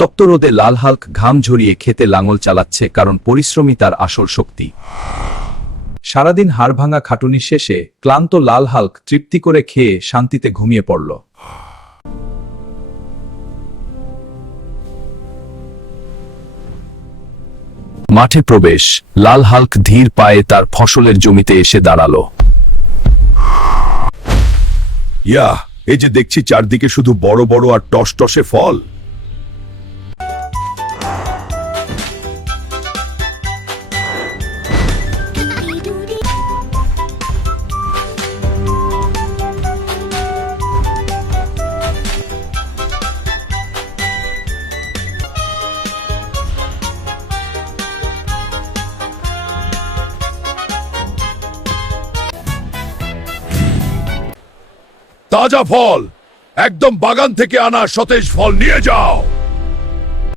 তপ্ত রোদে লাল হাল্ক ঘাম ঝরিয়ে খেতে লাঙল চালাচ্ছে, কারণ পরিশ্রমী তার আসল শক্তি। সারাদিন হাড়ভাঙা খাটুনি শেষে ক্লান্ত লাল হাল্ক তৃপ্তি করে খেয়ে শান্তিতে ঘুমিয়ে পড়ল। মাঠে প্রবেশ, লাল হাল্ক ধীর পায়ে তার ফসলের জমিতে এসে দাঁড়ালো। ইয়া, এই যে দেখছি চারদিকে শুধু বড় বড় আর টসটসে ফল। তাজা ফল, একদম বাগান থেকে আনা সতেজ ফল নিয়ে যাও।